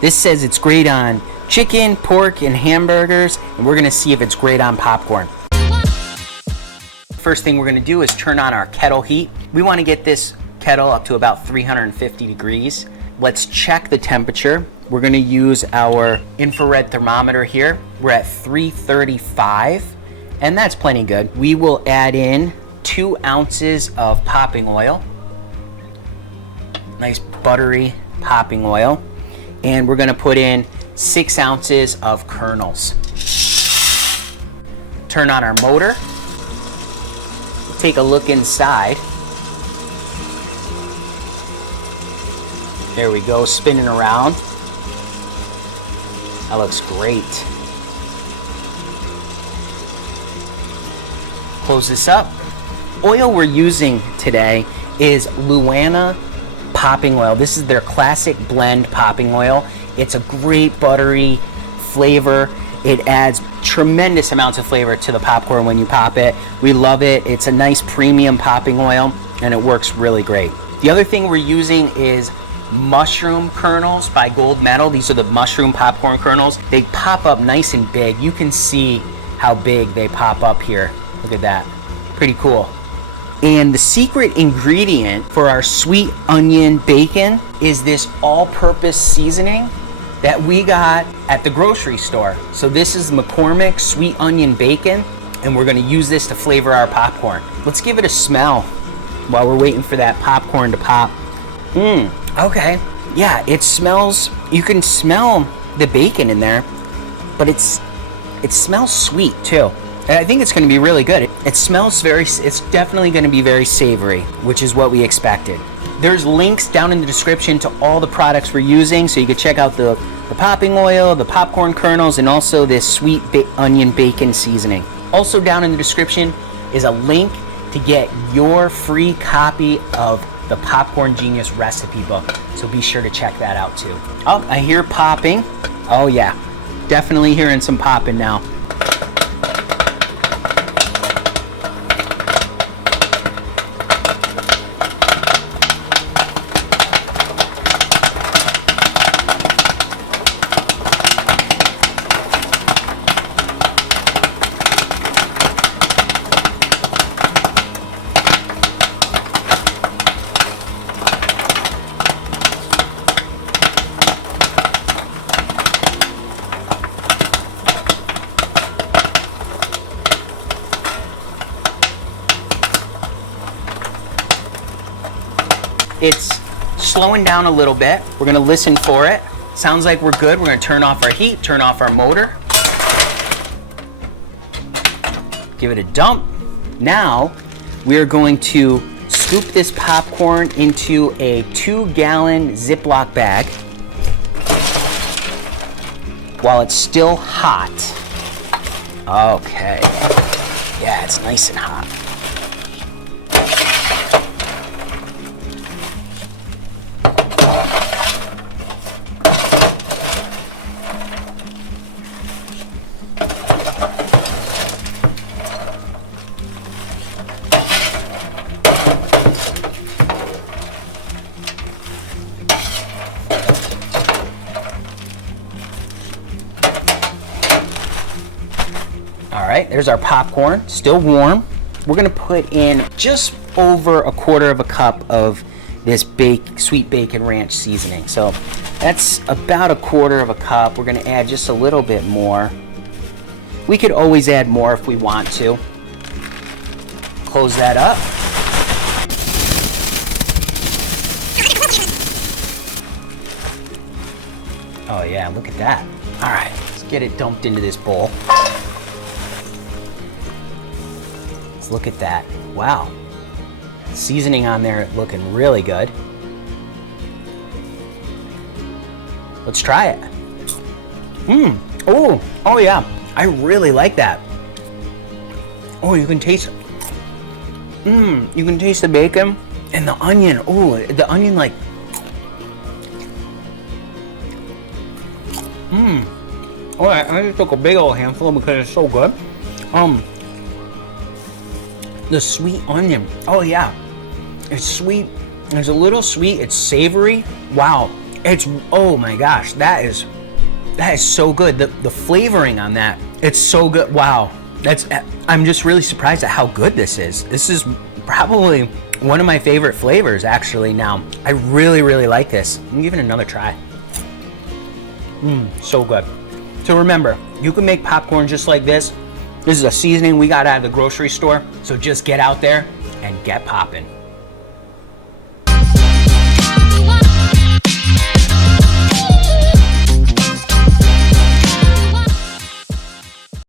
This says it's great on chicken, pork, and hamburgers, and we're gonna see if it's great on popcorn. First thing we're gonna do is turn on our kettle heat. We wanna get this kettle up to about 350 degrees. Let's check the temperature. We're gonna use our infrared thermometer here. We're at 335, and that's plenty good. We will add in 2 ounces of popping oil. Nice buttery popping oil. And we're gonna put in 6 ounces of kernels. Turn on our motor. Take a look inside. There we go, spinning around. That looks great. Close this up. Oil we're using today is Luana popping oil. This is their classic blend popping oil. It's a great buttery flavor. It adds tremendous amounts of flavor to the popcorn when you pop it. We love it. It's a nice premium popping oil, and it works really great. The other thing we're using is mushroom kernels by Gold Medal. These are the mushroom popcorn kernels. They pop up nice and big. You can see how big they pop up here. Look at that. Pretty cool. And the secret ingredient for our sweet onion bacon is this all-purpose seasoning that we got at the grocery store. So this is McCormick sweet onion bacon, and we're gonna use this to flavor our popcorn. Let's give it a smell while we're waiting for that popcorn to pop. Okay. Yeah, it smells, you can smell the bacon in there, but it smells sweet too. And I think it's gonna be really good. It smells it's definitely gonna be very savory, which is what we expected. There's links down in the description to all the products we're using, so you can check out the popping oil, the popcorn kernels, and also this sweet onion bacon seasoning. Also down in the description is a link to get your free copy of the Popcorn Genius recipe book, so be sure to check that out too. Oh, I hear popping. Oh yeah, definitely hearing some popping now. It's slowing down a little bit. We're gonna listen for it. Sounds like we're good. We're gonna turn off our heat, turn off our motor. Give it a dump. Now, we're going to scoop this popcorn into a 2-gallon Ziploc bag while it's still hot. Okay. Yeah, it's nice and hot. All right, there's our popcorn, still warm. We're gonna put in just over 1/4 cup of this sweet bacon ranch seasoning. So that's about 1/4 cup. We're gonna add just a little bit more. We could always add more if we want to. Close that up. Oh yeah, look at that. All right, let's get it dumped into this bowl. Look at that. Wow. Seasoning on there looking really good. Let's try it. Oh yeah. I really like that. Oh, you can taste you can taste the bacon and the onion. Oh, the onion like Oh, I just took a big old handful because it's so good. The sweet onion. Oh yeah, it's sweet. It's a little sweet. It's savory. Wow. It's, oh my gosh, that is so good. The flavoring on that, it's so good. Wow, I'm just really surprised at how good this is. This is probably one of my favorite flavors actually now. I really, really like this. I'm gonna give it another try. So good. So remember, you can make popcorn just like this. This is a seasoning we got out of the grocery store. So just get out there and get popping.